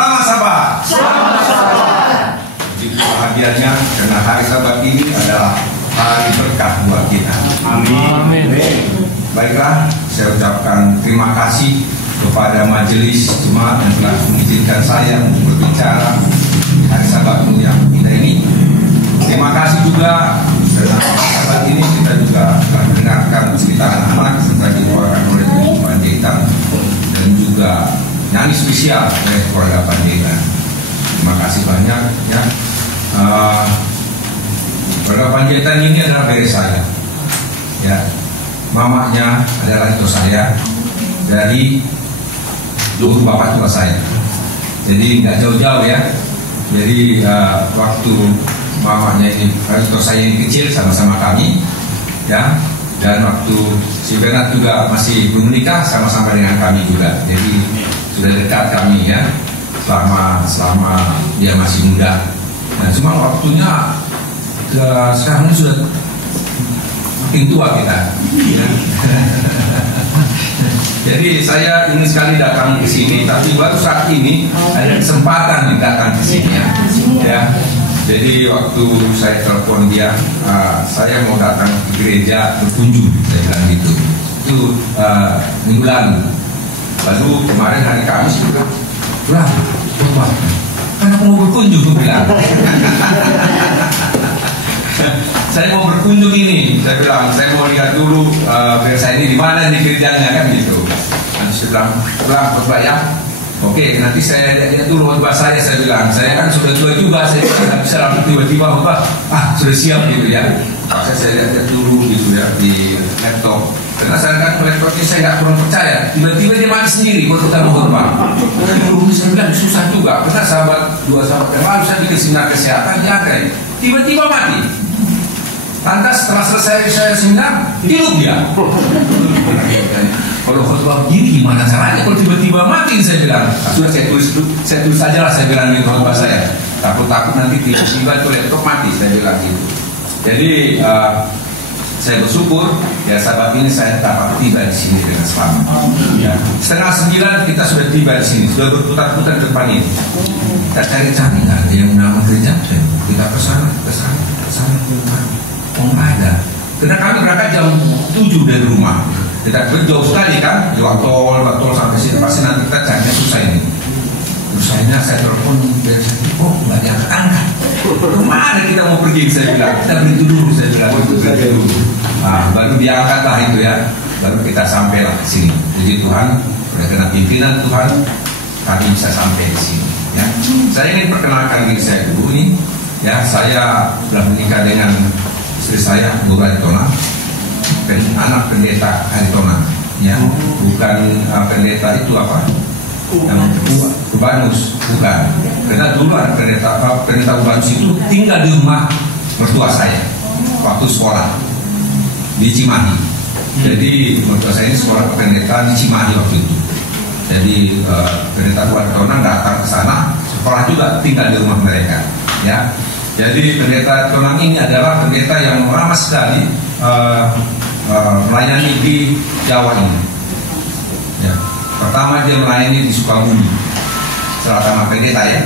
Selamat Sabat. Selamat Sabat. Begitu bahagianya karena hari Sabat ini adalah hari berkah buat kita. Amin. Baiklah, saya ucapkan terima kasih kepada majelis jemaat yang telah mengizinkan saya untuk berbicara di hari Sabat yang indah ini. Terima kasih juga karena saat ini kita juga telah mendengarkan cerita anak-anak serta dibawakan oleh Panjaitan dan juga nyanyi spesial oleh keluarga Panjaitan. Terima kasih banyak ya. Keluarga Panjaitan ini adalah dari saya. Ya, mamanya adalah itu saya dari dulu bapak tua saya. Jadi nggak jauh-jauh ya. Jadi waktu mamanya ini, kalau saya yang kecil sama-sama kami, ya, dan waktu si Bernard juga masih belum menikah sama-sama dengan kami juga, jadi sudah dekat kami ya, selama dia masih muda. Nah, cuma waktunya sekarang ini sudah makin tua kita. Ya. Jadi saya ingin sekali datang ke sini, tapi baru saat ini ada kesempatan datang ke sini ya. Jadi waktu saya telepon dia, saya mau datang ke gereja berkunjung, saya bilang gitu. Itu minggu lalu. Lalu kemarin hari Kamis juga, kan aku mau berkunjung, aku bilang. Saya mau berkunjung ini, saya bilang, saya mau lihat dulu saya ini di mana di gerejanya kan gitu. Nanti saya bilang khotbah ya. Oke, nanti saya lihat dulu khotbah saya bilang, saya kan sudah tua juga, saya tidak bisa langsung tiba-tiba khotbah, sudah siap gitu ya. Saya lihat dulu gitu ya di laptop. Karena saya kan laptop ini saya nggak kurang percaya, tiba-tiba dia mati sendiri kalau kita mau khotbah. Dulu saya bilang susah juga, karena dua sahabat yang lalu saya bikin seminar kesehatan diangkat, tiba-tiba mati. Lantas setelah selesai saya seminar, hidup dia. Kalau khotbah begini gimana caranya kalau tiba-tiba mati, saya bilang. Sudah saya tulis saja lah, saya bilang di khotbah saya. Takut nanti tiba-tiba itu laptop mati, saya bilang gitu. Jadi saya bersyukur ya sahabat ini saya dapat tiba di sini dengan selamat. Ya. 8:30 kita sudah tiba di sini, sudah berputar-putar di depan ini. Kita cari-cari nggak ada yang nama gereja, kita kesana. Oh nggak ada. Karena kami berangkat jam 7 dari rumah. Kita jauh sekali kan, lewat tol sampai sini. Pasti nanti kita carinya susah ini. Susahnya saya telepon dari sana, nggak diangkat. Kemana kita mau pergi? Saya bilang, kita berhenti dulu. Saya bilang, berhenti dulu. Baru diangkat lah itu ya. Baru kita sampailah ke sini. Jadi Tuhan, karena pimpinan Tuhan, kami bisa sampai di sini. Ya. Saya ingin perkenalkan diri saya dulu nih. Ya, saya sudah menikah dengan istri saya, Bu Aritona. Anak pendeta Aritona, ya, bukan pendeta itu apa? Yang Ubanus, bukan. Karena dulu ada pendeta Ubanus itu tinggal di rumah mertua saya waktu sekolah di Cimahi. Jadi mertua saya ini sekolah pendeta di Cimahi waktu itu. Jadi pendeta Aritona datang ke sana, sekolah juga tinggal di rumah mereka, ya. Jadi pendeta Aritona ini adalah pendeta yang lama sekali melayani di Jawa ini. Ya. Pertama dia melayani di Sukabumi. Setelah tamat pendeta ya,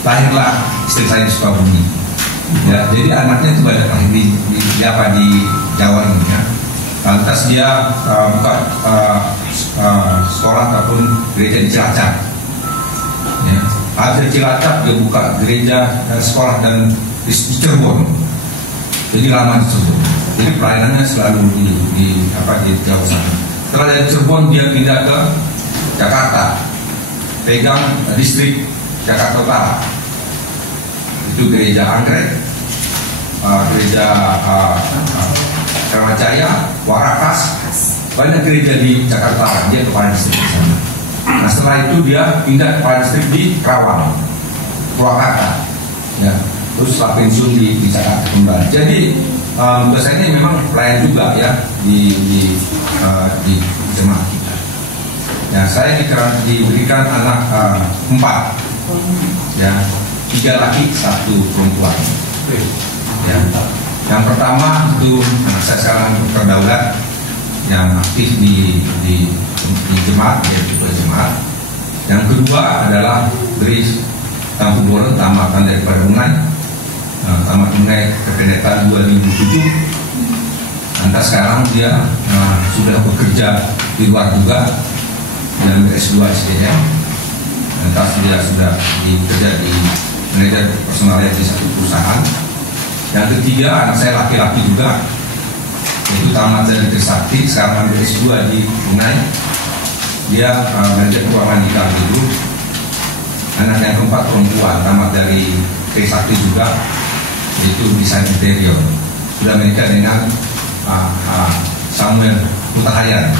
lahirlah istri saya di Sukabumi. Ya, jadi anaknya itu banyak lahir di Jawa ini ya. Lantas dia buka sekolah ataupun gereja di Cilacap. Ya. Habis di Cilacap dia buka gereja dan sekolah dan di Cirebon. Jadi lama di Cirebon. Jadi pelayanannya selalu di Jawa sana. Setelah dari Cirebon dia pindah ke Jakarta, pegang distrik Jakarta Utara. Itu gereja Anggrek, gereja Karamajaya, Warakas, banyak gereja di Jakarta. Dia kepala distrik di sana. Nah setelah itu dia pindah kepala distrik di Kerawang, Purwakarta. Ya, terus setelah pensiun di Jakarta kembali. Jadi biasanya memang pelayan juga ya di jemaat kita. Ya, saya diberikan anak 4, ya, 3 laki 1 perempuan. Ya, yang pertama itu anak saya sekarang berdaulat yang aktif di jemaat, yaitu ketua jemaat. Yang kedua kedua adalah dari Kampung Boron, tamatan daripada Unai, tamat Unai kependekan 2007. Lantas sekarang dia sudah bekerja di luar juga dengan S2 SDM. Lantas dia sudah bekerja di manajer personalnya di satu perusahaan. Yang ketiga, anak saya laki-laki juga, itu tamat dari Trisakti, sekarang ambil S2 di Unai. Dia manajer keuangan di Kalidu. Anak yang keempat perempuan, tamat dari Trisakti juga, yaitu desain interior. Sudah menikah dengan Samuel Hutahayan,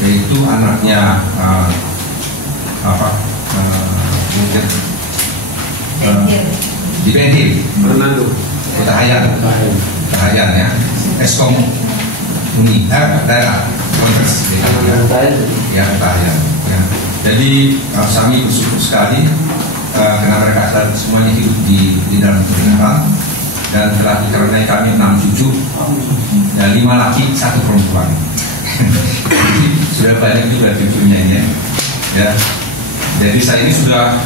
yaitu anaknya di Bentil Fernando Hutahayan ya, Eskom Uni daerah Kontras ya, Hutahayan ya. Jadi kami bersyukur sekali karena mereka semuanya hidup di dalam pernikahan, dan telah dikarenai kami 6 cucu, dan 5 laki 1 perempuan. Sudah banyak juga cucunya ini ya. Jadi saya ini sudah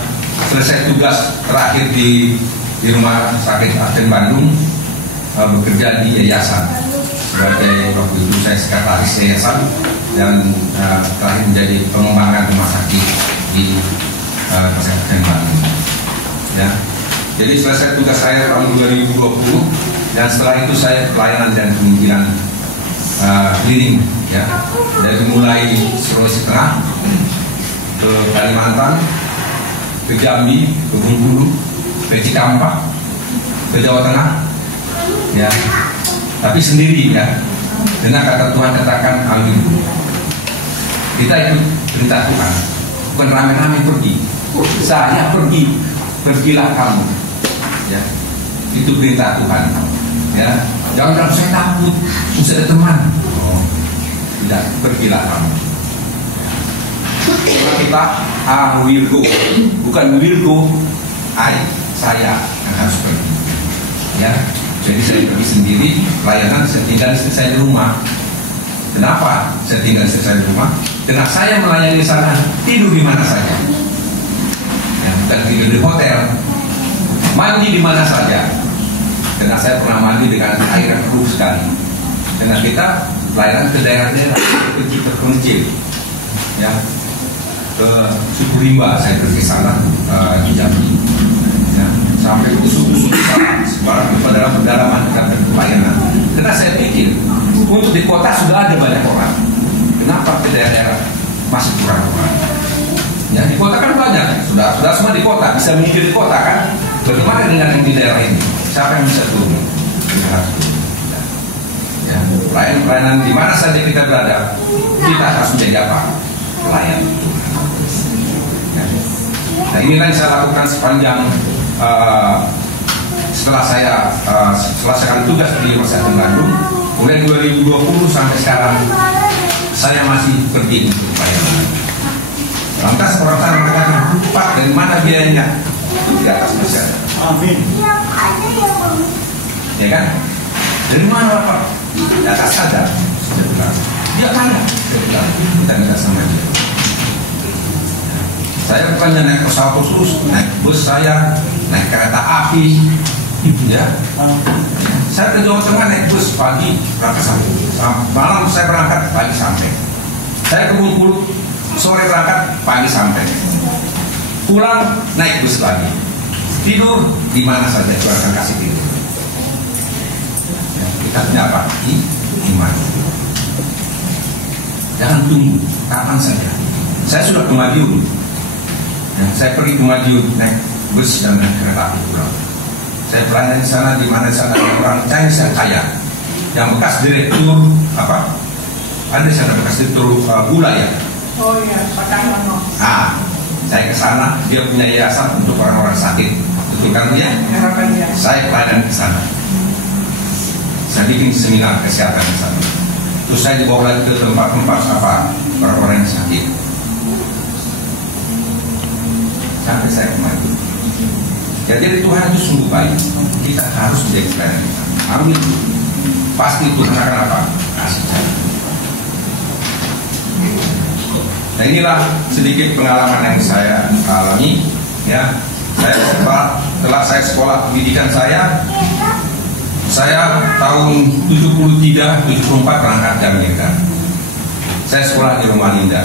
selesai tugas terakhir di rumah sakit Aten Bandung, bekerja di yayasan sebagai, waktu itu saya sekretaris yayasan, dan terakhir menjadi pengembangan rumah sakit di Aten Bandung ya. Jadi selesai tugas saya tahun 2020, dan setelah itu saya pelayanan dan kemungkinan keliling ya, dari mulai Sulawesi Tengah ke Kalimantan, ke Jambi, ke Bengkulu, ke Cikampek, ke Jawa Tengah ya, tapi sendiri ya, karena kata Tuhan katakan amin. Kita ikut perintah Tuhan, bukan rame-rame pergi. Saya pergi, pergilah kamu ya, itu perintah Tuhan ya. Jangan bilang saya takut, susah ada teman. Oh, tidak, pergilah kamu. Kita will go, bukan will go saya yang harus pergi ya. Jadi saya pergi sendiri, pelayanan saya tinggal istri saya di rumah. Kenapa saya tinggal istri saya di rumah? Karena saya melayani di sana, tidur di mana saja ya, bukan tidur di hotel, mandi di mana saja. Karena saya pernah mandi dengan air yang keruh sekali. Karena kita pelayanan ke daerah-daerah kecil terpencil ya, ke suku Rimba saya pergi sana di Jambi ya, sampai ke suku-suku sebarang pada pedalaman kita pelayanan. Karena saya pikir untuk di kota sudah ada banyak orang, kenapa ke daerah-daerah masih kurang orang ya? Di kota kan banyak, sudah semua di kota, bisa menyingkir di kota kan. Bagaimana dengan yang di daerah ini? Siapa yang bisa turun? Ya, pelayanan di mana saja kita berada, kita harus menjadi apa? Pelayan. Ya. Nah, inilah yang saya lakukan sepanjang setelah saya selesaikan tugas di Rumah Sakit Bandung, mulai 2020 sampai sekarang saya masih pergi untuk pelayanan. Lantas orang sana mengatakan, Pak, dari mana biayanya? Di atas masyarakat. Amin. Ya kan? Dari mana Pak? Di atas saja. Saya bilang, dia mana? Saya bilang, kita minta sama dia. Saya bukannya naik pesawat khusus, naik bus saya, naik kereta api, ya. Saya ke Jawa Tengah naik bus pagi berangkat sampai malam, saya berangkat pagi sampai. Saya ke Bengkulu sore berangkat pagi sampai. Pulang naik bus lagi. Tidur di mana saja, Tuhan kasih tidur. Ya, kita punya apa? Iman. Jangan tunggu, kapan saja. Saya sudah ke Madiun. Ya, saya pergi ke Madiun naik bus dan naik kereta api pulang. Saya pelayanan di sana, di mana sana ada orang Chinese yang kaya, yang bekas direktur apa? Ada di sana bekas direktur gula ya. Oh iya, Pak Cahyono. Saya ke sana, dia punya yayasan untuk orang-orang sakit. Betul kan dia? Ya. Saya pelayanan ke sana. Saya bikin seminar kesehatan di sana. Terus saya dibawa lagi ke tempat-tempat apa orang-orang yang sakit. Sampai saya kembali. Ya, jadi Tuhan itu sungguh baik. Kita harus menjadi pelayan. Amin. Pasti Tuhan akan apa? Kasih saya. Nah, inilah sedikit pengalaman yang saya alami. Ya, setelah saya sekolah pendidikan saya tahun 73-74 berangkat ke Amerika. Saya sekolah di Rumah Linda,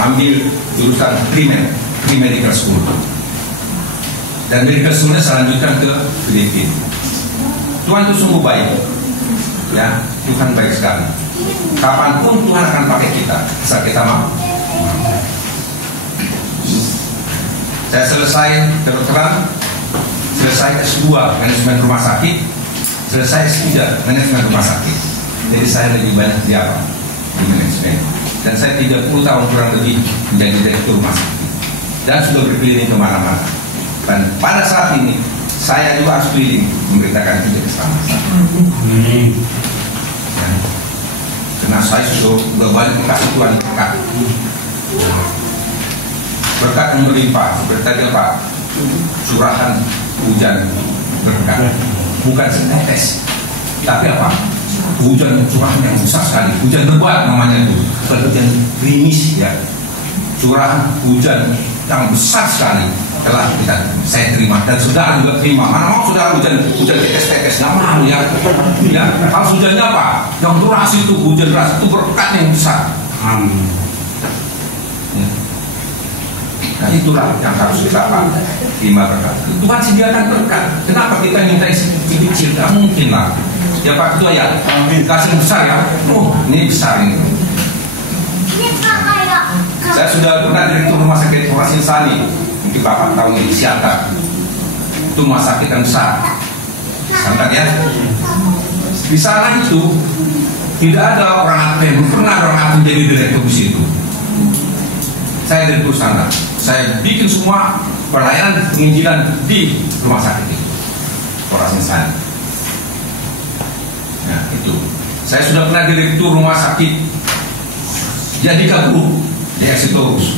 ambil jurusan pre-medical school. Dan medical schoolnya saya lanjutkan ke Filipina. Tuhan itu sungguh baik, ya, Tuhan baik sekali. Kapanpun Tuhan akan pakai kita, asal kita mau. Saya selesai kedokteran, selesai S2 manajemen rumah sakit, selesai S3 manajemen rumah sakit. Jadi saya lebih banyak di apa? Di manajemen. Dan saya 30 tahun kurang lebih menjadi direktur rumah sakit. Dan sudah berkeliling kemana-mana. Dan pada saat ini saya juga harus keliling memberitakan itu ke sana-sana. Ya. Karena saya sudah banyak kasih Tuhan berkat. Berkat yang berlimpah, seperti tadi Pak, curahan hujan berkat, bukan setetes, tapi apa? Hujan curahan yang besar sekali, hujan berbuat namanya itu, hujan gerimis ya, curahan hujan yang besar sekali telah saya terima dan saudara juga terima. Mana mau saudara hujan tetes-tetes, nggak mau ya. Kalau hujannya apa? Yang deras itu, hujan deras itu berkat yang besar. Amin. Nah, itulah yang harus kita terima berkat. Tuhan sediakan berkat. Kenapa kita minta yang kecil? Tidak mungkin lah. Ya Pak Ketua ya, kasih yang besar ya. Oh, ini besar ini. Saya sudah pernah direktur rumah sakit Horasin Sani. Mungkin Bapak tahu ini Siantar. Itu rumah sakit yang besar. Siantar ya. Di sana itu tidak ada orang Advent. Pernah orang Advent jadi direktur di situ. Saya direktur sana. Saya bikin semua pelayanan penginjilan di rumah sakit itu, Horasin Sani. Nah itu, saya sudah pernah direktur rumah sakit Jadika Group di Exitorus.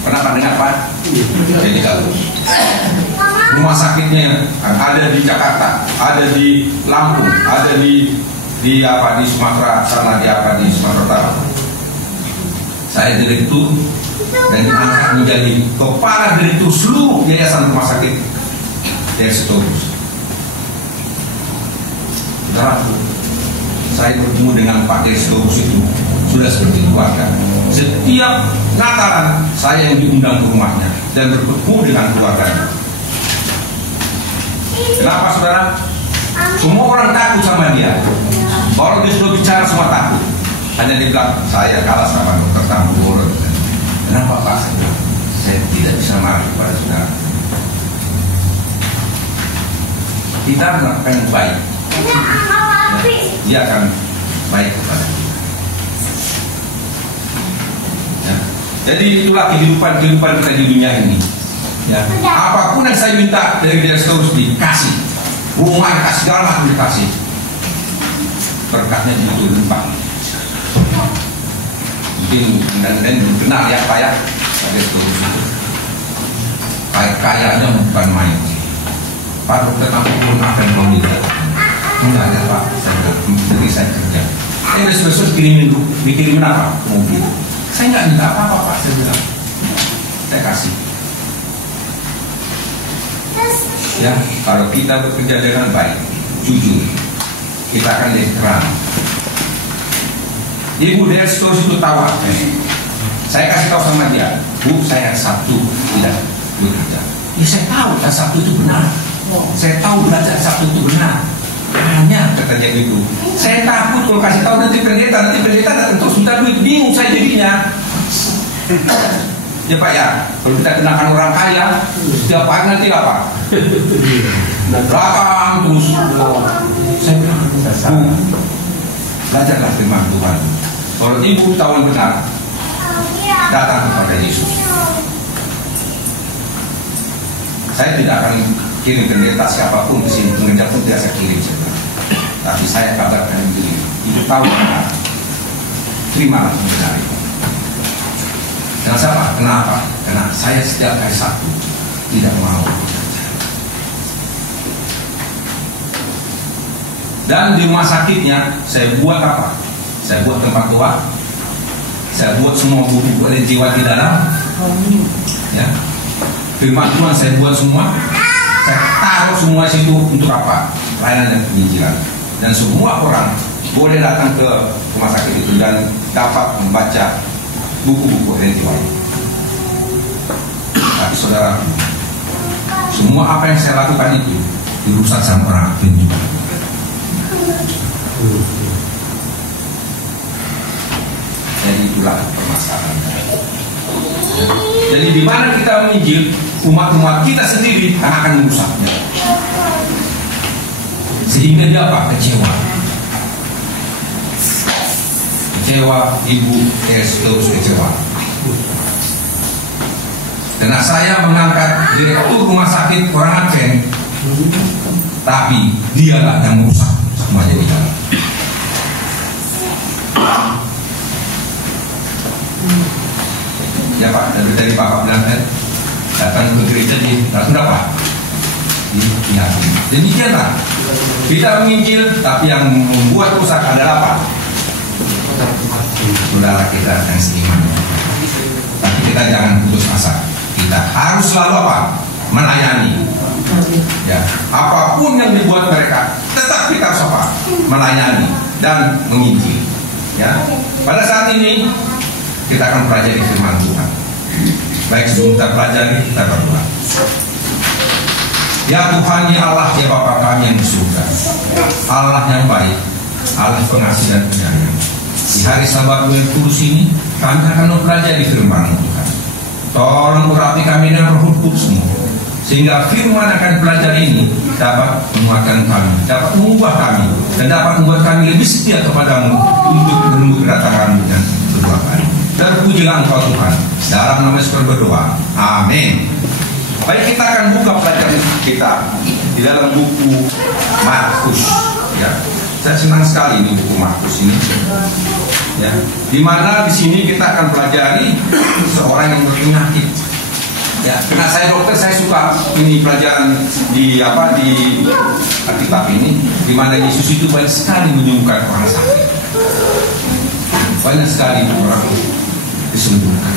Pernah dengar Pak? Jadika Group. Rumah sakitnya ada di Jakarta, ada di Lampung, ada di Sumatera sana, di Sumatera Utara. Saya direktur dan diangkat menjadi kepala direktur seluruh yayasan rumah sakit Exitorus. Saudaraku, saya bertemu dengan Pak Exitorus itu sudah seperti keluarga. Setiap Natalan saya yang diundang ke rumahnya dan bertemu dengan keluarganya. Kenapa saudara? Semua orang takut sama dia. Baru dia sudah bicara semua takut. Hanya dia bilang, saya kalah sama dokter Tambor. Kenapa Pak? Saya tidak bisa marah kepada saudara. Kita melakukan yang baik, dia akan baik kepada kita. Ya. Jadi itulah kehidupan kita di dunia ini. Ya. Apapun yang saya minta dari dia terus dikasih. Rumah dikasih, segala macam dikasih. Berkatnya begitu limpah. Mungkin dan benar ya Pak ya, ada terus kayaknya bukan main. Pak dokter pun akan mau lihat. Enggak ada Pak, saya kerja. Besok dikirimin apa? Mobil. Saya nggak minta apa-apa Pak, saya bilang. Saya kasih. Ya, kalau kita bekerja dengan baik, jujur, kita akan jadi terang. Ibu dari Exitorus itu tahu apa? Saya kasih tahu sama dia, Bu, saya Sabtu tidak bekerja. Ya saya tahu kan Sabtu itu benar. Saya tahu belajar Sabtu itu benar. Hanya katanya gitu. Saya takut kalau kasih tahu nanti pendeta datang terus minta duit, bingung saya jadinya. Ya Pak ya, kalau kita kenakan orang kaya, setiap hari nanti apa? Belakang terus. Saya bilang, belajarlah firman Tuhan. Kalau ibu tahu yang benar, datang kepada Yesus. Saya tidak akan kirim pendeta siapapun ke sini, pengerja pun tidak saya kirim. Tapi saya kabarkan begini, ibu tahu benar, terimalah kebenaran itu. Kenapa? Karena saya setiap hari Sabtu tidak mau. Dan di rumah sakitnya saya buat apa? Saya buat tempat doa. saya buat semua buku jiwa di dalam. Ya, firman Tuhan saya buat semua. Saya taruh semua situ untuk apa? Pelayanan dan penginjilan. Dan semua orang boleh datang ke rumah sakit itu dan dapat membaca buku-buku jiwa. Tapi saudara, semua apa yang saya lakukan itu dirusak sama orang Advent juga. Jadi itulah permasalahan. Jadi di mana kita menginjil, umat-umat kita sendiri akan merusaknya. Sehingga dia apa? Kecewa. Kecewa, ibu terus kecewa. Karena saya mengangkat direktur rumah sakit orang Advent, tapi dialah yang merusak semuanya di dalam. Ya Pak, dari Bapak bilang datang ke gereja di tahun berapa? Ya, demikianlah kita menginjil, tapi yang membuat rusak adalah apa? Saudara kita yang seiman. Tapi kita jangan putus asa. Kita harus selalu apa? Melayani. Ya, apapun yang dibuat mereka, tetap kita harus apa? Melayani dan menginjil. Ya, pada saat ini kita akan pelajari firman Tuhan. Baik, sebelum kita pelajari, kita berdoa. Ya Tuhan, ya Allah, ya Bapa kami yang di surga, Allah yang baik, Allah pengasih dan penyayang. Di hari Sabat bulan kudus ini, kami akan mempelajari firman Tuhan. Tolong urapi kami dengan Roh Kudus-Mu, sehingga firman akan pelajari ini dapat menguatkan kami, dapat mengubah kami, dan dapat membuat kami lebih setia kepadamu untuk menunggu kedatangan-Mu dan berdoa kami. Terpujilah Engkau Tuhan. Dalam nama Yesus berdoa. Amin. Baik, kita akan buka pelajaran kita di dalam buku Markus. Ya, saya senang sekali ini buku Markus ini. Ya, di mana di sini kita akan pelajari seorang yang berpenyakit. Ya, karena saya dokter, saya suka ini pelajaran di Alkitab ini, di mana Yesus itu banyak sekali menyembuhkan orang sakit. Banyak sekali orang disembuhkan.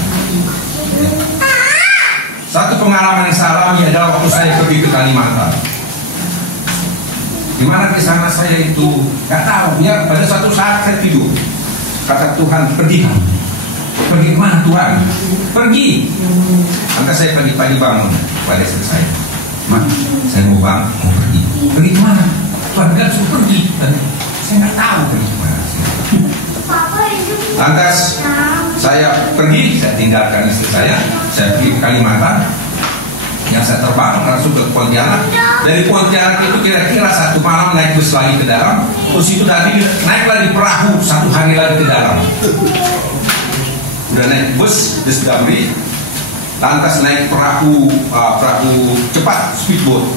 Ya. Satu pengalaman yang saya alami adalah waktu saya pergi ke Kalimantan. Di mana di sana saya itu nggak tahu, ya pada suatu saat saya tidur. Kata Tuhan, pergi kamu. Pergi kemana Tuhan? Pergi. Maka saya pagi-pagi bangun pada istri saya. Mak, saya mau pergi. Pergi kemana? Tuhan bilang suruh pergi. Dan saya nggak tahu pergi kemana. Lantas saya pergi, saya tinggalkan istri saya pergi ke Kalimantan. Yang saya terbang langsung ke Pontianak. Dari Pontianak itu kira-kira satu malam naik bus lagi ke dalam. Terus itu tadi naik lagi perahu satu hari lagi ke dalam. Udah naik bus Discovery, lantas naik perahu cepat speedboat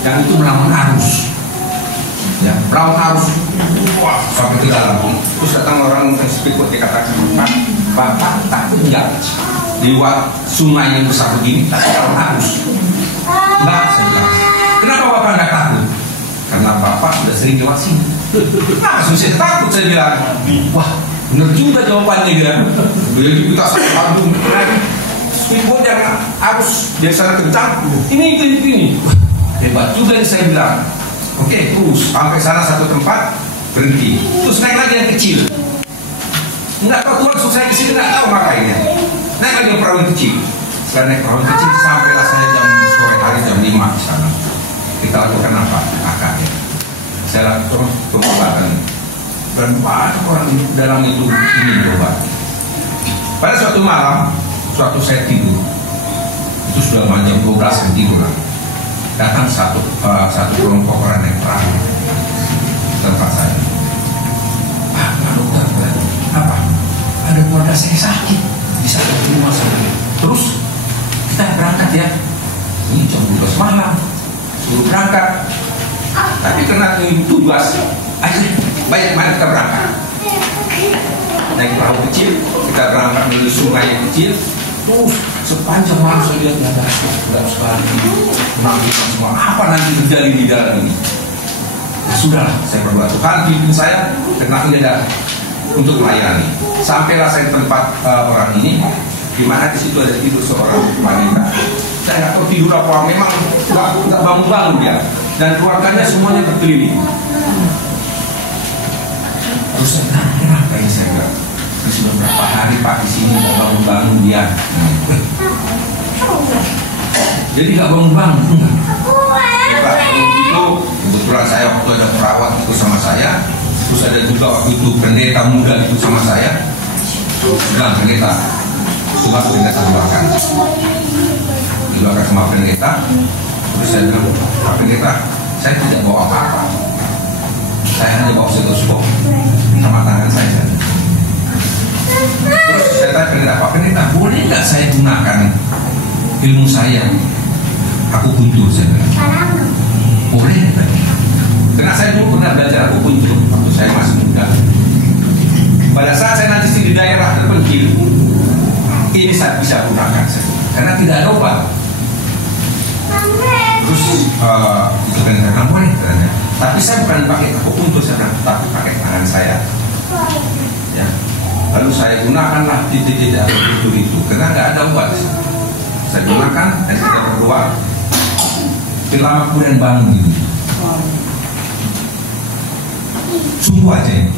yang itu melawan arus. Ya, melawan arus, wah, sampai ke dalam. Terus datang orang speedboat, dia katakan, Bapak takut nggak lewat sungai yang besar begini, tak melawan arus? Enggak, saya bilang. Kenapa Bapak nggak takut? Karena Bapak sudah sering lewat sini. Nah, saya takut, saya bilang. Wah, benar juga jawabannya dia. Jadi kita sampai Bandung, speedboat yang arus biasa kencang. Ini. Hebat juga nih, saya bilang. Oke, terus sampai sana satu tempat berhenti. Terus naik lagi yang kecil. Enggak tahu Tuhan suruh saya ke sini, enggak tahu makanya. Naik lagi yang perahu yang kecil. Setelah naik perahu yang kecil sampailah saya jam sore hari jam 5 di sana. Kita lakukan apa? Akad ya. Saya lakukan pengobatan. Dan banyak orang dalam itu ini berobat. Pada suatu malam, suatu saya tidur. Itu sudah jam 12 saya tidur lah. Datang satu kelompok orang naik perahu tempat saya. Pak dokter, apa? Ada keluarga saya sakit di satu rumah sakit. Terus kita berangkat ya. Ini jam 12 malam, suruh berangkat. Tapi karena ini tugas, ayo baik mari kita berangkat. Naik perahu kecil, kita berangkat melalui sungai yang kecil. Terus sepanjang malam saya lihat ada gelap sekali, menangis semua. Apa nanti terjadi di dalam ini? Ya sudahlah, saya berdoa Tuhan pimpin saya, karena ini ada untuk melayani. Sampailah saya di tempat orang ini, di mana di situ ada tidur seorang wanita. Saya nggak tahu tidur apa, memang nggak bangun-bangun dia, dan keluarganya semuanya berkeliling. Terus kenapa ini saya bilang, sudah berapa hari Pak di sini nggak bangun-bangun dia. Jadi nggak bangun-bangun. Itu kebetulan saya waktu ada perawat itu sama saya, terus ada juga waktu itu pendeta muda itu sama saya. Bilang pendeta, coba pendeta doakan. Didoakan sama pendeta. Terus saya bilang, Pak pendeta, saya tidak bawa apa-apa. Saya hanya bawa stetoskop sama tangan saya. Terus saya tanya pendeta, Pak pendeta, boleh nggak saya gunakan ilmu saya? Aku kuntur, saya bilang. Boleh, karena saya dulu pernah belajar aku kuntur waktu saya masih muda. Pada saat saya nanti di daerah terpencil, ini saya bisa gunakan karena tidak ada obat. Terus itu kan karena boleh katanya. Tapi saya bukan pakai aku kuntur, saya bilang, tapi pakai tangan saya. Ya. Lalu saya gunakanlah titik-titik aku kuntur itu karena nggak ada obat. Saya gunakan dan kita berdoa. Lama kemudian bangun gitu. Sungguh aja ya.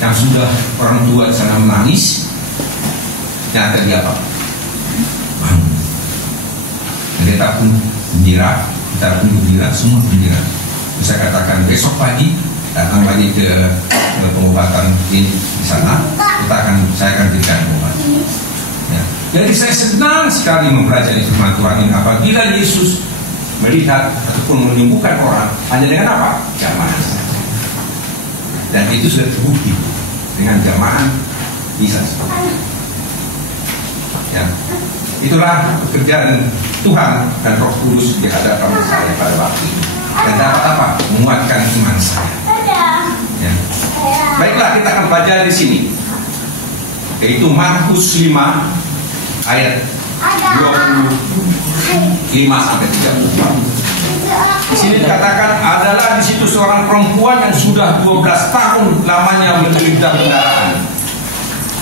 Yang sudah orang tua di sana menangis, nyata dia apa? Bangun. Mereka pun gembira, kita pun gembira, semua gembira. Saya katakan besok pagi datang lagi ke pengobatan di sana, saya akan berikan obat. Ya. Jadi saya senang sekali mempelajari firman Tuhan ini. Apabila Yesus melihat ataupun menyembuhkan orang hanya dengan apa? Jamahan. Dan itu sudah terbukti dengan jamahan bisa. Ya. Itulah pekerjaan Tuhan dan Roh Kudus di hadapan saya pada waktu itu. Dan dapat apa? Menguatkan iman saya. Ya. Baiklah, kita akan belajar di sini. Yaitu Markus 5 ayat 25 sampai 34. Di sini dikatakan adalah di situ seorang perempuan yang sudah 12 tahun lamanya menderita pendarahan.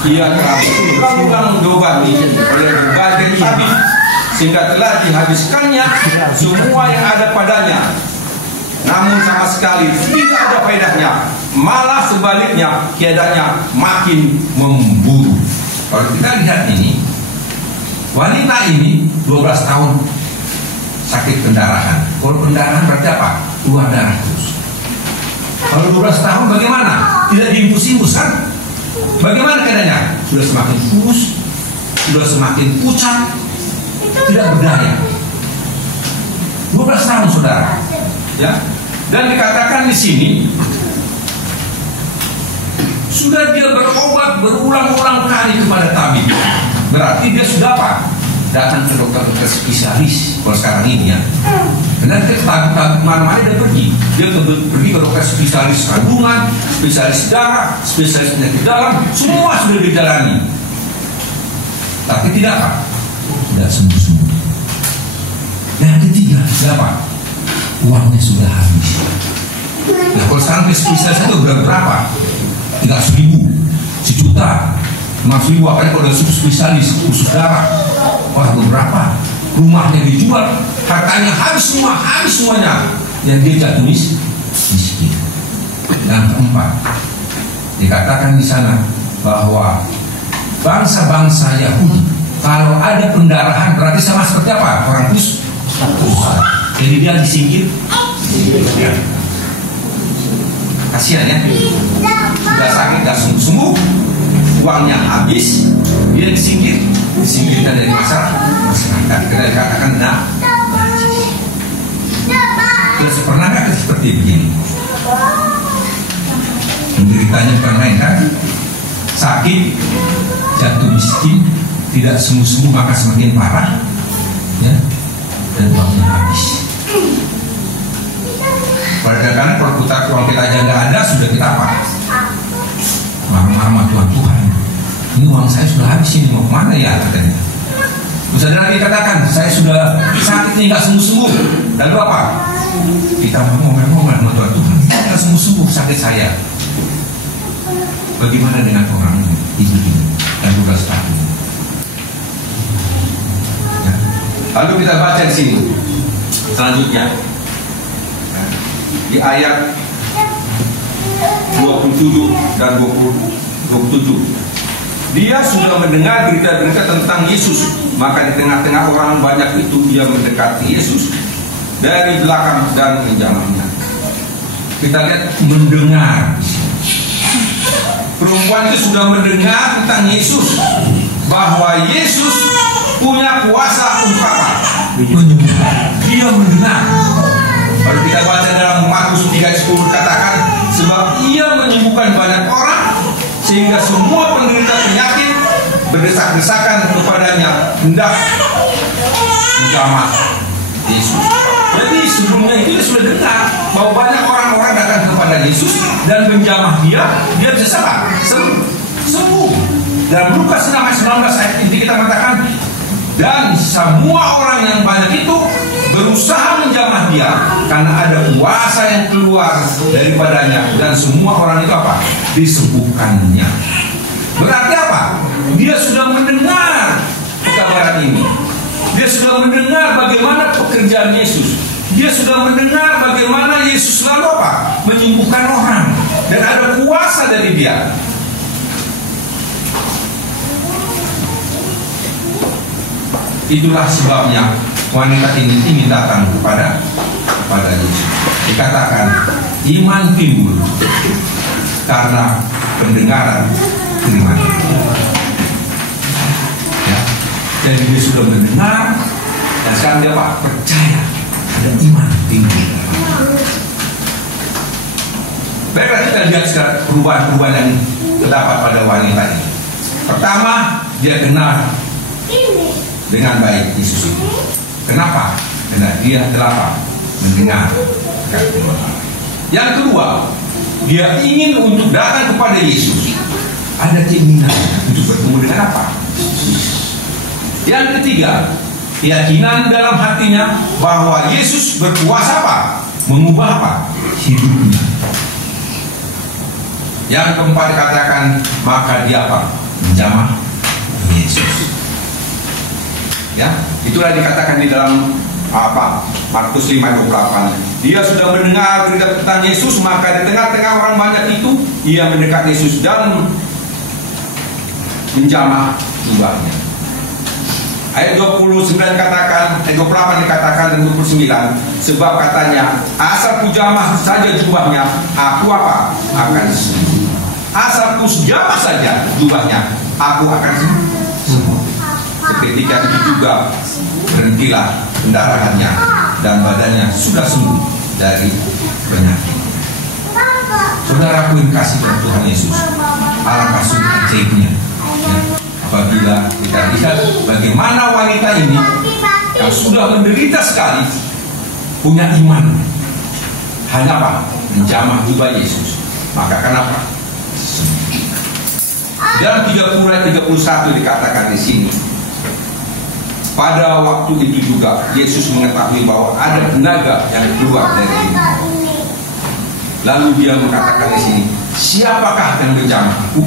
Ia telah berulang-ulang diobati oleh berbagai tabib sehingga telah dihabiskannya semua yang ada padanya. Namun sama sekali tidak ada faedahnya, malah sebaliknya keadaannya makin memburuk. Kalau kita lihat ini, wanita ini 12 tahun sakit pendarahan. Kalau pendarahan berarti apa? Keluar darah terus. Kalau 12 tahun bagaimana? Tidak diimpus-impus kan? Bagaimana keadaannya? Sudah semakin kurus, sudah semakin pucat, tidak berdaya. 12 tahun saudara. Ya. Dan dikatakan di sini sudah dia berobat berulang-ulang kali kepada tabib. Berarti dia sudah apa? Datang ke dokter-dokter spesialis kalau sekarang ini ya. Dan dia tabib mana-mana dia pergi. Dia pergi ke dokter spesialis kandungan, spesialis darah, spesialis penyakit dalam, semua sudah dijalani. Tapi tidak apa? Tidak sembuh-sembuh. Yang ketiga, siapa? Uangnya sudah habis. Nah kalau sekarang spesialis itu berapa? 300.000, 1 juta, 500.000, apalagi kalau ada spesialis khusus darah. Wah beberapa rumahnya dijual, hartanya habis semuanya. Yang dia jatuh miskin. Dan keempat, dikatakan di sana bahwa bangsa-bangsa Yahudi kalau ada pendarahan berarti sama seperti apa? Orang kus. Jadi dia disingkir. Kasihan ya. Sudah sakit, sudah sembuh, uangnya habis, dia disingkirkan dari masyarakat. Kita dikatakan terus pernahkah seperti begini? Menderitanya bukan main kan? Sakit, jatuh miskin, tidak sembuh-sembuh maka semakin parah, ya, dan uangnya habis. Karena kalau uang kita aja nggak ada, sudah kita apa? Marah-marah Tuhan. Ini uang saya sudah habis, ini mau kemana ya katanya. Terus ada lagi katakan, saya sudah sakit nih nggak sembuh-sembuh. Lalu apa? Kita ngomong sama Tuhan, Tuhan nggak sembuh-sembuh sakit saya. bagaimana dengan orang itu dan 12 tahun. Ya. Lalu kita baca di sini selanjutnya di ayat 27 dan 27. Dia sudah mendengar berita-berita tentang Yesus, maka di tengah-tengah orang banyak itu dia mendekati Yesus dari belakang dan menjamahnya. Kita lihat mendengar. Perempuan itu sudah mendengar tentang Yesus, bahwa Yesus punya kuasa untuk apa? Menyembuhkan. Dia mendengar. Kalau kita baca dalam Markus 3:10 katakan, sebab ia menyembuhkan banyak orang, sehingga semua penderita penyakit berdesak-desakan kepadanya hendak menjamah Yesus. Jadi sebelumnya itu dia sudah dengar bahwa banyak orang-orang datang kepada Yesus dan menjamah dia bisa sembuh. Dalam Lukas 6:19 ayat ini kita katakan, dan semua orang yang banyak itu berusaha menjamah dia karena ada kuasa yang keluar daripadanya, dan semua orang itu apa? Disembuhkannya. Berarti apa? Dia sudah mendengar kabar ini. Dia sudah mendengar bagaimana pekerjaan Yesus. Dia sudah mendengar bagaimana Yesus selalu apa? Menyembuhkan orang, dan ada kuasa dari dia. Itulah sebabnya wanita ini ingin datang kepada Yesus. Dikatakan iman timbul karena pendengaran firman. Ya. Jadi dia sudah mendengar, dan sekarang dia apa? Percaya, ada iman timbul. Baiklah, kita lihat sekarang perubahan-perubahan yang terdapat pada wanita ini. Pertama, dia kenal dengan baik Yesus itu. Kenapa? Karena dia telah mendengar. Yang kedua, dia ingin untuk datang kepada Yesus. Ada keinginan untuk bertemu dengan apa? Yang ketiga, keyakinan dalam hatinya bahwa Yesus berkuasa apa? Mengubah apa? Hidupnya. Yang keempat dikatakan, maka dia apa? Menjamah Yesus. Ya, itulah dikatakan di dalam Markus 5:28. Dia sudah mendengar berita tentang Yesus, maka di tengah-tengah orang banyak itu ia mendekat Yesus dan menjamah jubahnya. Ayat 29 katakan, ayat 28 dikatakan dan 29, sebab katanya, asal ku jamah saja jubahnya, aku apa? Akan sembuh. Asal ku jamah saja jubahnya, aku akan sembuh. Seketika itu juga berhentilah pendarahannya dan badannya sudah sembuh dari penyakit. Saudaraku yang kasih dalam Tuhan Yesus, alangkah sungguh ajaibnya ya, apabila kita lihat bagaimana wanita ini yang sudah menderita sekali punya iman, hanya apa? Menjamah jubah Yesus. Maka kenapa? Dalam 30-31 dikatakan di sini, pada waktu itu juga Yesus mengetahui bahwa ada tenaga yang keluar dari dirinya. Lalu dia mengatakan di sini, siapakah yang menjamah aku?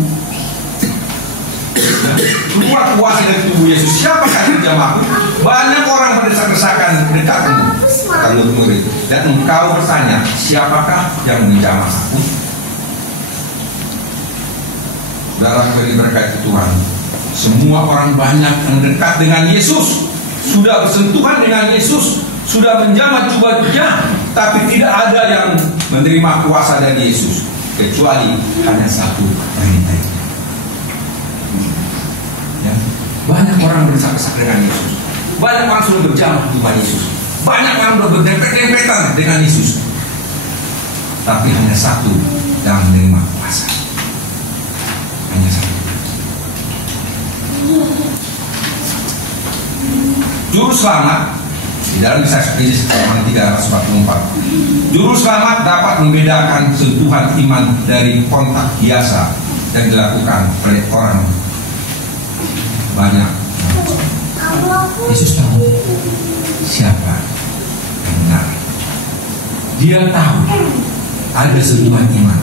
Keluar kuasa dari tubuh Yesus. Siapakah yang menjamah aku? Banyak orang berdesak-desakan dekatmu, kata murid. Dan engkau bertanya, siapakah yang menjamah aku? Dalam berkat Tuhan, semua orang banyak yang dekat dengan Yesus, sudah bersentuhan dengan Yesus, sudah menjamah jubahnya, tapi tidak ada yang menerima kuasa dari Yesus, kecuali hanya satu wanita itu. Ya. Banyak orang berdesak-desak dengan Yesus, banyak orang sudah berjamah jubah Yesus, banyak orang sudah berdempet-dempetan dengan Yesus, tapi hanya satu yang menerima kuasa. Hanya satu. Juru selamat di dalam kisah halaman 344. Juru selamat dapat membedakan sentuhan iman dari kontak biasa yang dilakukan oleh orang banyak. Yesus tahu siapa yang benar. Dia tahu ada sentuhan iman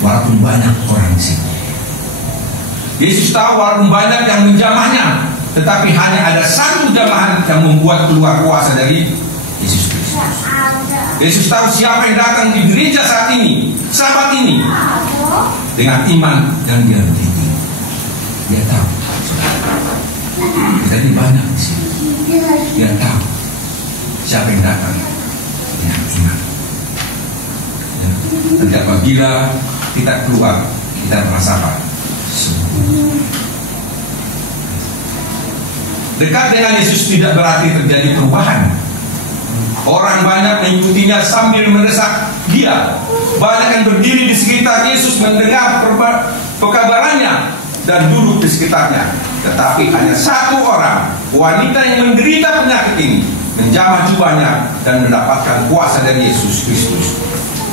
walaupun banyak orang di sini. Yesus tahu walaupun banyak yang menjamahnya, tetapi hanya ada satu jamahan yang membuat keluar kuasa dari Yesus Kristus. Yesus tahu siapa yang datang di gereja saat ini, sahabat ini, dengan iman yang dia miliki. Dia tahu. Kita ini banyak di sini. Dia tahu siapa yang datang dengan iman. Ya. Nanti apabila kita keluar, kita merasakan sembuh. Dekat dengan Yesus tidak berarti terjadi perubahan. Orang banyak mengikutinya sambil mendesak dia. Banyak yang berdiri di sekitar Yesus mendengar pekabarannya dan duduk di sekitarnya. Tetapi hanya satu orang, wanita yang menderita penyakit ini, menjamah jubahnya dan mendapatkan kuasa dari Yesus Kristus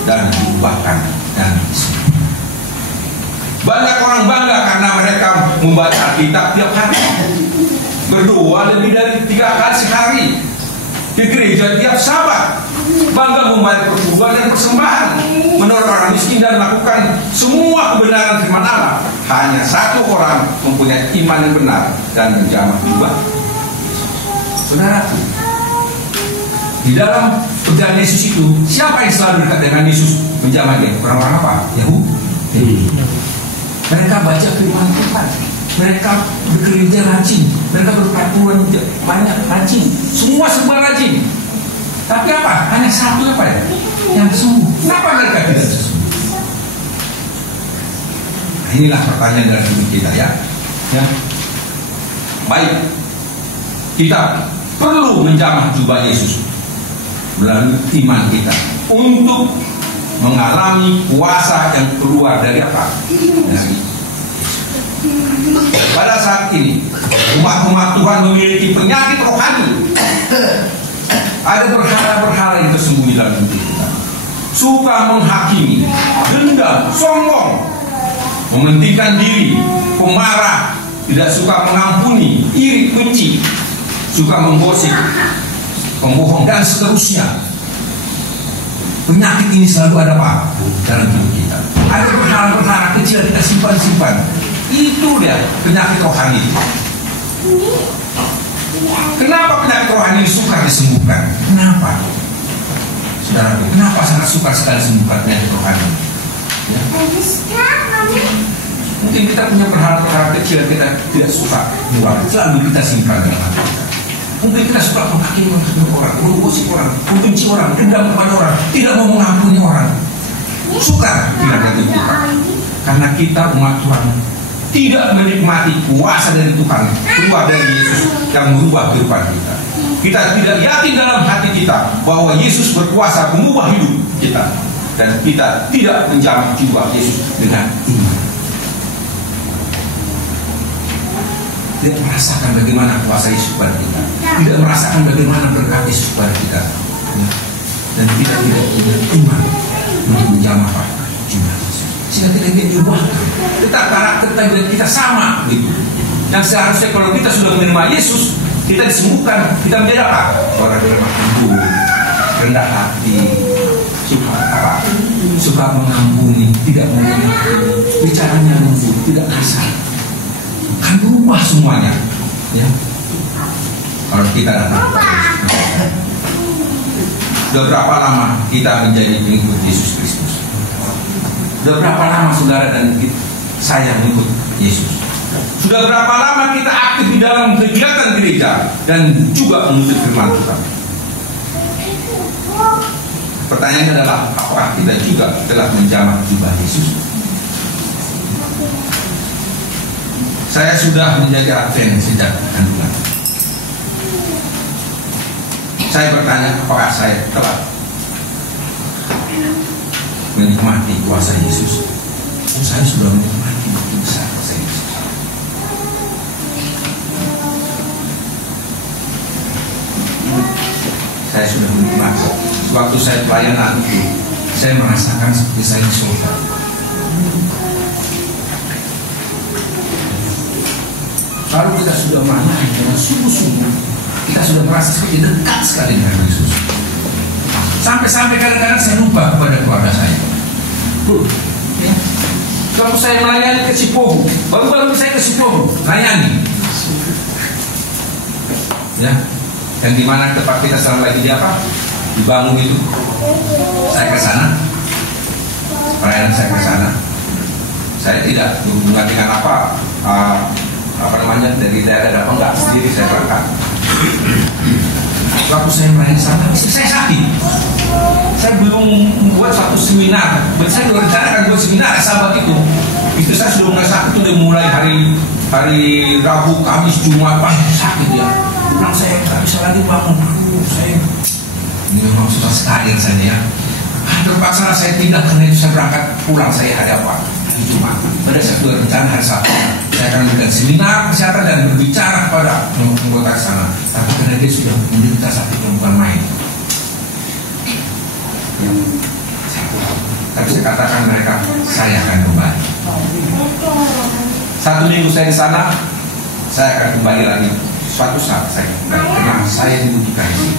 dan diubahkan dan disembuhkan. Banyak orang bangga karena mereka membaca Alkitab tiap hari, berdoa lebih dari 3 kali sehari, ke gereja tiap Sabat, bangga membayar perpuluhan dan persembahan, menolong orang miskin dan melakukan semua kebenaran firman Allah. Hanya satu orang mempunyai iman yang benar dan menjamah jubah. Saudara, di dalam perjalanan Yesus itu, siapa yang selalu dekat dengan Yesus menjamah dia? Orang-orang apa? Yahudi. Mereka baca firman Tuhan, mereka bekerja rajin, mereka berpatuan banyak rajin, semua serba rajin. Tapi apa? Hanya satu apa ya? Yang sembuh. Kenapa mereka tidak sembuh? Nah, inilah pertanyaan dalam hidup kita ya. Baik, kita perlu menjamah jubah Yesus melalui iman kita untuk mengalami kuasa yang keluar dari apa? Dari pada saat ini umat-umat Tuhan memiliki penyakit rohani. Ada berhala-berhala yang tersembunyi dalam hidup kita. Suka menghakimi, dendam, sombong, mementingkan diri, pemarah, tidak suka mengampuni, iri, benci, suka menggosip, pembohong dan seterusnya. Penyakit ini selalu ada Pak dalam hidup kita. Ada berhala-berhala kecil kita simpan-simpan. Itu dia penyakit rohani. Kenapa penyakit rohani sukar disembuhkan? Kenapa? Saudara, kenapa sangat sukar sekali disembuhkan penyakit rohani? Ya. Mungkin kita punya berhala-berhala kecil kita tidak suka buang, selalu kita simpan dalam hati kita. Mungkin kita suka menghakimi orang, menggosip orang, membenci orang, dendam kepada orang, tidak mau mengampuni orang. Sukar tidak dari Tuhan. Karena kita umat Tuhan tidak menikmati kuasa dari Tuhan keluar dari Yesus yang merubah kehidupan kita. Kita tidak yakin dalam hati kita bahwa Yesus berkuasa mengubah hidup kita, dan kita tidak menjamah jiwa Yesus dengan iman. Tidak merasakan bagaimana kuasa Yesus pada kita, tidak merasakan bagaimana berkat Yesus pada kita, dan kita tidak punya iman untuk menjamah jiwa Yesus. Sehingga tidak diubahkan. Tetap karakter kita sama gitu. Yang seharusnya kalau kita sudah menerima Yesus, kita disembuhkan, kita menjadi apa? Orang yang lemah lembut, rendah hati, suka mengampuni, tidak mengampuni, bicaranya lembut, tidak kasar. Akan berubah semuanya. Ya. Kalau kita datang, sudah berapa lama kita menjadi pengikut Yesus Kristus? Sudah berapa lama saudara dan saya mengikut Yesus? Sudah berapa lama kita aktif di dalam kegiatan gereja dan juga menuntut firman Tuhan? Pertanyaannya adalah, apakah kita juga telah menjamah jubah Yesus? Saya sudah menjadi Advent sejak kandungan. Saya bertanya, apakah saya telah menikmati kuasa Yesus? Oh, saya sudah menikmati begitu besar kuasa Yesus. Saya sudah menikmati. Waktu saya pelayanan itu, saya merasakan seperti saya di surga. Lalu kita sudah melayani dengan sungguh-sungguh, kita sudah merasa seperti dekat sekali dengan Yesus. Sampai-sampai kadang-kadang saya lupa kepada keluarga saya. Ya. Kalau saya melayani ke Sipohu, baru-baru saya ke Sipohu, layani. Ya, yang dimana tempat kita sekarang lagi dibangun itu, saya ke sana, pelayanan saya ke sana. Saya tidak berhubungan dengan apa namanya dari daerah apa enggak, sendiri saya berangkat. Waktu saya melayani sana, saya sakit. Saya belum membuat suatu seminar. Saya berencanakan buat seminar sahabat itu. Itu saya sudah mulai sakit, udah mulai hari Rabu, Kamis, Jumat, sakit ya. Bilang saya nggak bisa lagi bangun. Saya ini memang sudah sekali rasanya ya. Terpaksa saya tidak, karena itu saya berangkat pulang saya hari apa? Hari Jumat. Pada saat itu rencana hari Sabtu saya akan memberikan seminar kesehatan dan berbicara kepada anggota sana. Tapi karena dia sudah menderita sakit yang bukan main, saya pulang. Tapi saya katakan mereka, saya akan kembali. 1 minggu saya di sana, saya akan kembali lagi. Suatu saat saya kembali, karena saya dibutuhkan di sini.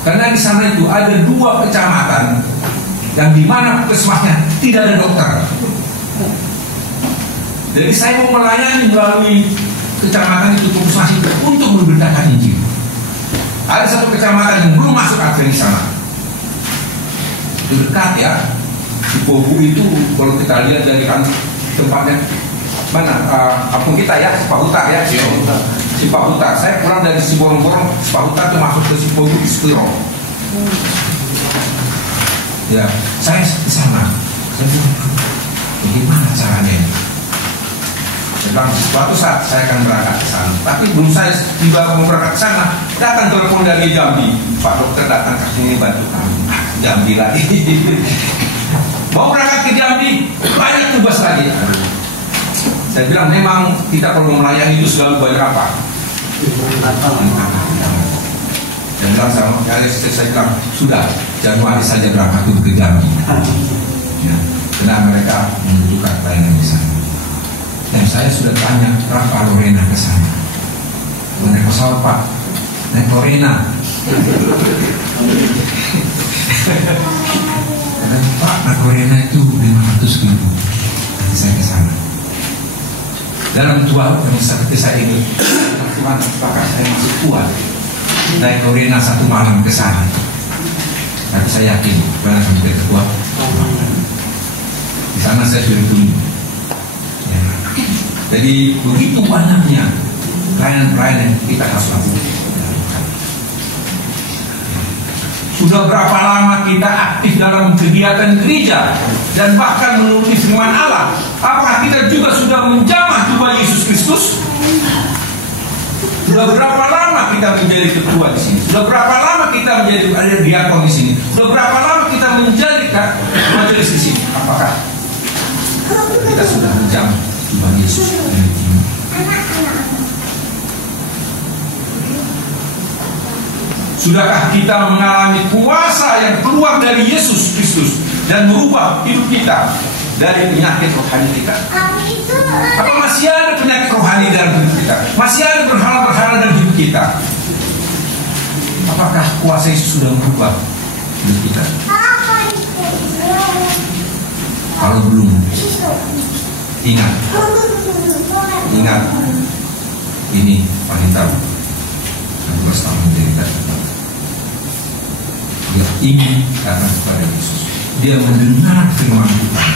Karena di sana itu ada 2 kecamatan yang dimana puskesmasnya tidak ada dokter. Jadi saya mau melayani melalui kecamatan itu, puskesmas itu, untuk memberitakan Injil. Ada 1 kecamatan yang belum masuk aktif di sana. Itu dekat ya. Sipohu itu kalau kita lihat dari tempatnya mana kampung kita ya, Cipahutar ya, Cipahutar. Saya pulang dari Siborong-borong, Cipahutar itu masuk ke Sipohu di Spiro. Ya, saya di sana. Saya bilang, bagaimana caranya? Saya bilang, suatu saat saya akan berangkat ke sana. Tapi belum saya tiba mau berangkat ke sana, datang telepon dari Jambi. Pak dokter datang ke sini bantu kami. Jambi lagi. Mau berangkat ke Jambi, banyak tugas lagi. Saya bilang memang kita kalau melayani itu selalu banyak apa? Dan bilang sama saya bilang sudah Januari saja berangkat ke Jambi. Ya, karena mereka membutuhkan pelayanan di sana. Dan saya sudah tanya berapa Lorena ke sana. Naik pesawat Pak, naik Lorena. Karena Pak, naik Lorena itu 500.000. Nanti saya ke sana. Dalam tua yang seperti saya ini, bagaimana apakah saya masih kuat naik Lorena 1 malam ke sana? Tapi saya yakin, karena sampai ketua di sana saya sudah tunggu. Ya. Jadi begitu banyaknya pelayanan-pelayanan kita harus lakukan. Sudah berapa lama kita aktif dalam kegiatan gereja dan bahkan menuruti firman Allah? Apakah kita juga sudah menjamah jubah Yesus Kristus? Sudah berapa lama kita menjadi ketua di sini? Sudah berapa lama kita menjadi ada diakon di sini? Sudah berapa lama kita menjadi majelis di sini? Apakah kita sudah menjamah jubah Yesus? Sudahkah kita mengalami kuasa yang keluar dari Yesus Kristus dan merubah hidup kita dari penyakit rohani kita? Apa masih ada penyakit rohani dalam hidup kita? Masih ada berhala-berhala dalam hidup kita? Apakah kuasa Yesus sudah merubah hidup kita? Kalau belum, ingat, ini wanita 16 tahun menderita. Dia ingin datang kepada Yesus. Dia mendengar firman Tuhan.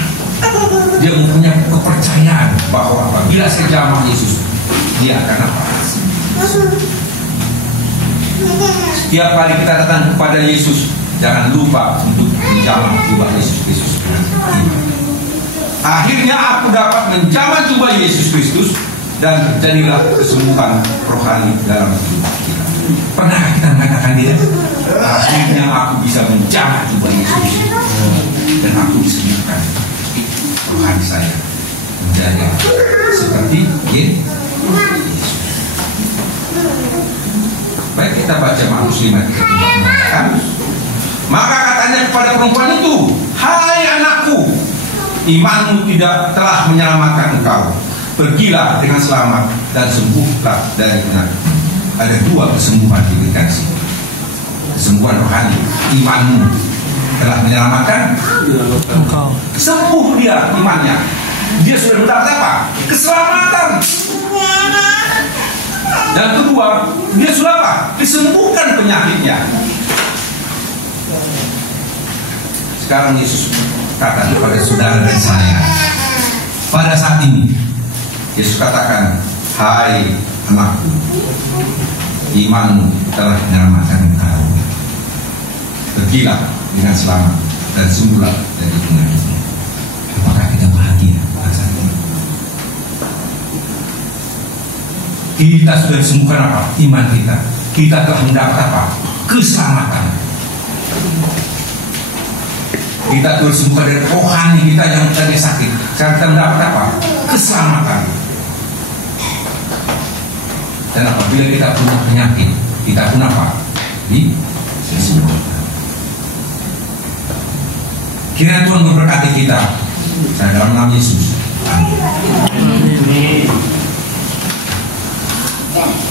Dia mempunyai kepercayaan bahwa apabila saya jamah Yesus, dia akan apa? Setiap kali kita datang kepada Yesus, jangan lupa untuk menjamah jubah Yesus Kristus. Akhirnya aku dapat menjamah jubah Yesus Kristus dan terjadilah kesembuhan rohani dalam hidup kita. Pernahkah kita mengatakan dia? Akhirnya aku bisa menjamah jubah Yesus dan aku disembuhkan rohani saya menjadi seperti Yesus. Baik, kita baca Markus 5 mengatakan, maka katanya kepada perempuan itu, hai anakku, imanmu tidak telah menyelamatkan engkau. Pergilah dengan selamat dan sembuhlah dari penyakit. Ada 2 kesembuhan diberikan sini. Kesembuhan rohani, imanmu telah menyelamatkan Engkau. sembuh dia imannya. Dia sudah mendapat apa? Keselamatan. Dan kedua, dia sudah apa? Disembuhkan penyakitnya. Sekarang Yesus kata kepada saudara dan saya, pada saat ini Yesus katakan, hai anakku, imanmu telah menyelamatkan engkau. Pergilah dengan selamat dan sembuhlah dari penyakitmu. Apakah kita bahagia pada saat ini? Kita sudah disembuhkan apa? Iman kita. Kita telah mendapat apa? Keselamatan. Kita telah disembuhkan dari rohani kita yang tadi sakit. Sekarang kita mendapat apa? Keselamatan. Dan apabila kita punya penyakit, kita pun apa? Disembuhkan. Kiranya Tuhan memberkati kita. Saya dalam nama Yesus. Amin. Amin.